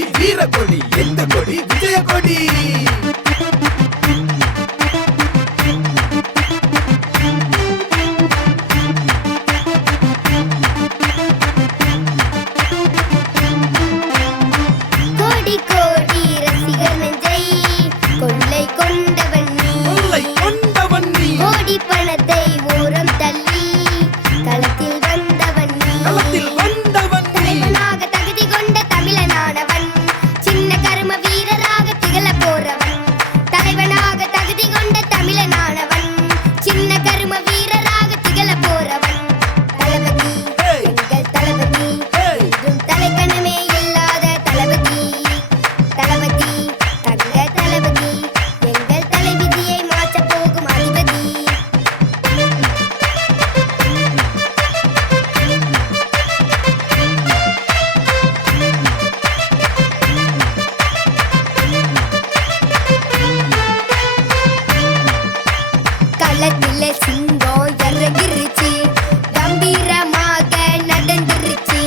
கொடி வீர கொடி எந்த கொடி விஜய கொடி சிங்கம் இறங்கிருச்சு கம்பீரமாக நடந்துருச்சு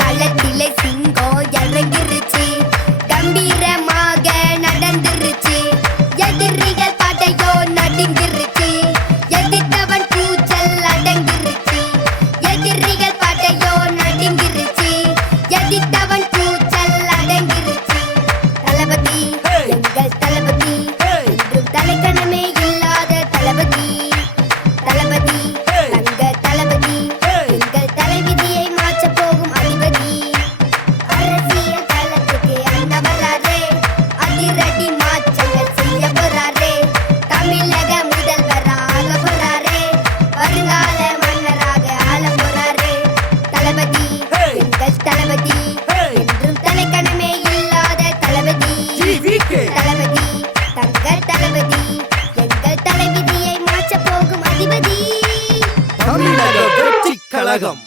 களத்திலே சிங்கம் இறங்கிருச்சு கம்பீரமாக நடந்துருச்சு எதிரிகள் படையோ நடுங்கிருச்சு எதிர்த்தவன் கூச்சல் அடங்கிருச்சு எதிரிகள் படையோ நடுங்கிருச்சு எதிர்த்தவன் கூச்சல் அடங்கிருச்சு தளபதி எங்கள் தளபதி என்றும் தலைக்கணமே தமிழக வெற்றி கழகம்.